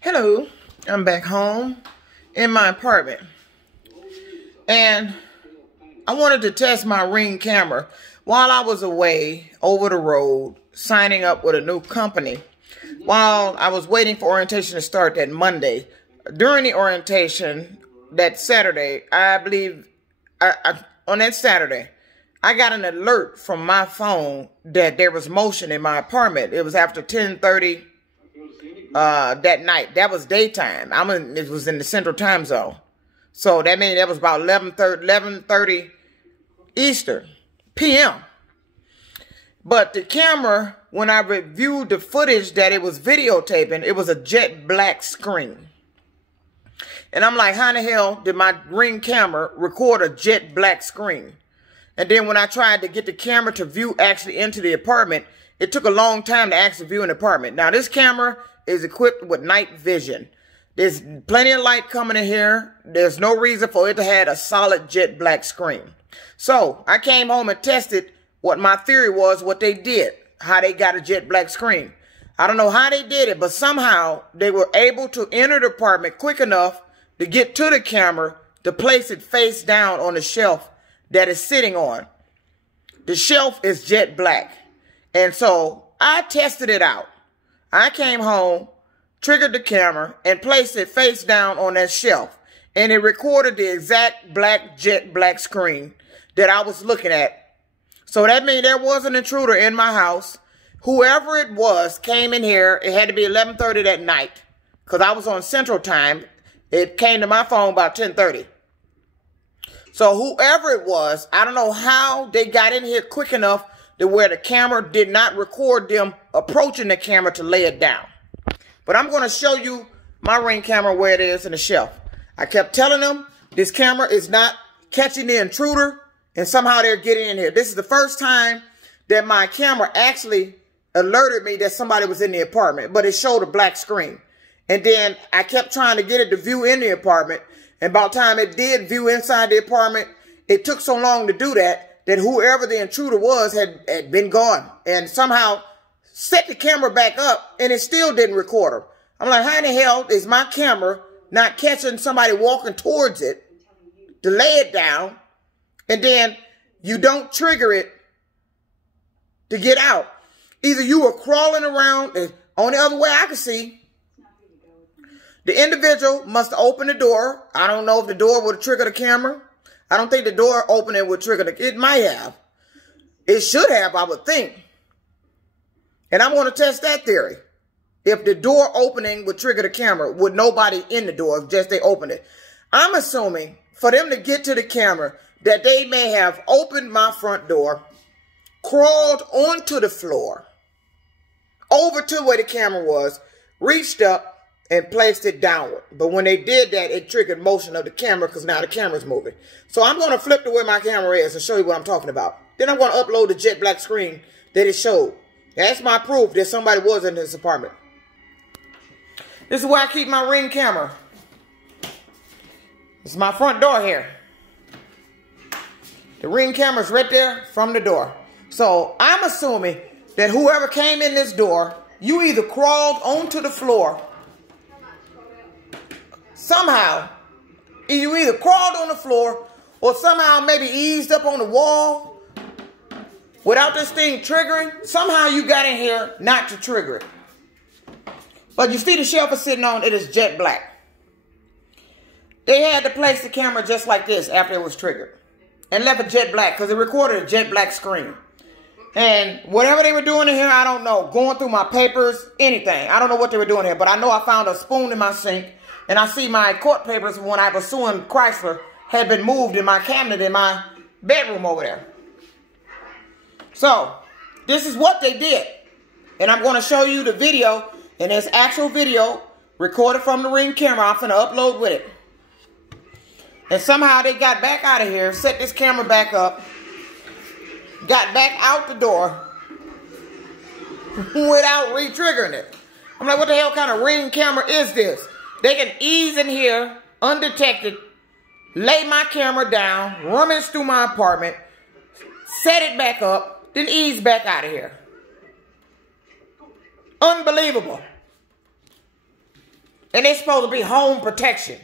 Hello, I'm back home in my apartment, and I wanted to test my Ring camera while I was away over the road signing up with a new company. While I was waiting for orientation to start that Monday, during the orientation that Saturday, I believe on that Saturday, I got an alert from my phone that there was motion in my apartment. It was after 10:30 that night. That was daytime. It was in the Central Time Zone. So that means that was about 11:30 Eastern PM. But the camera, when I reviewed the footage that it was videotaping, it was a jet black screen. And I'm like, how in the hell did my Ring camera record a jet black screen? And then when I tried to get the camera to view actually into the apartment, it took a long time to actually view an apartment. Now, this camera is equipped with night vision. There's plenty of light coming in here. There's no reason for it to have a solid jet black screen. So I came home and tested what my theory was, what they did, how they got a jet black screen. I don't know how they did it, but somehow they were able to enter the apartment quick enough to get to the camera to place it face down on the shelf that it's sitting on. The shelf is jet black. And so I tested it out. I came home, triggered the camera, and placed it face down on that shelf. And it recorded the exact jet black screen that I was looking at. So that means there was an intruder in my house. Whoever it was came in here. It had to be 11:30 that night because I was on Central Time. It came to my phone about 10:30. So whoever it was, I don't know how they got in here quick enough to where the camera did not record them approaching the camera to lay it down. But I'm going to show you my Ring camera where it is in the shelf. I kept telling them this camera is not catching the intruder, and somehow they're getting in here. This is the first time that my camera actually alerted me that somebody was in the apartment, but it showed a black screen. And then I kept trying to get it to view in the apartment, and about the time it did view inside the apartment, it took so long to do that whoever the intruder was had been gone and somehow set the camera back up, and it still didn't record her. I'm like, how in the hell is my camera not catching somebody walking towards it to lay it down, and then you don't trigger it to get out? Either you were crawling around, and on the other way I could see, the individual must have opened the door. I don't know if the door would have triggered the camera. I don't think the door opening would trigger it might have. It should have, I would think. And I'm going to test that theory. If the door opening would trigger the camera with nobody in the door, if just they opened it. I'm assuming for them to get to the camera that they may have opened my front door, crawled onto the floor, over to where the camera was, reached up, and placed it downward. But when they did that, it triggered motion of the camera because now the camera's moving. So I'm going to flip to where my camera is and show you what I'm talking about. Then I'm going to upload the jet black screen that it showed. That's my proof that somebody was in this apartment. This is where I keep my Ring camera. This is my front door here. The Ring camera's right there from the door. So I'm assuming that whoever came in this door, you either crawled onto the floor. Somehow, you either crawled on the floor or somehow maybe eased up on the wall without this thing triggering. Somehow you got in here not to trigger it. But you see the shelf is sitting on, it is jet black. They had to place the camera just like this after it was triggered and left it jet black because it recorded a jet black screen. And whatever they were doing in here, I don't know. Going through my papers, anything. I don't know what they were doing here, but I know I found a spoon in my sink. And I see my court papers when I was suing Chrysler had been moved in my cabinet in my bedroom over there. So, this is what they did. And I'm going to show you the video. And there's actual video recorded from the Ring camera. I'm going to upload with it. And somehow they got back out of here, set this camera back up, got back out the door without re-triggering it. I'm like, what the hell kind of Ring camera is this? They can ease in here, undetected, lay my camera down, rummage through my apartment, set it back up, then ease back out of here. Unbelievable. And it's supposed to be home protection.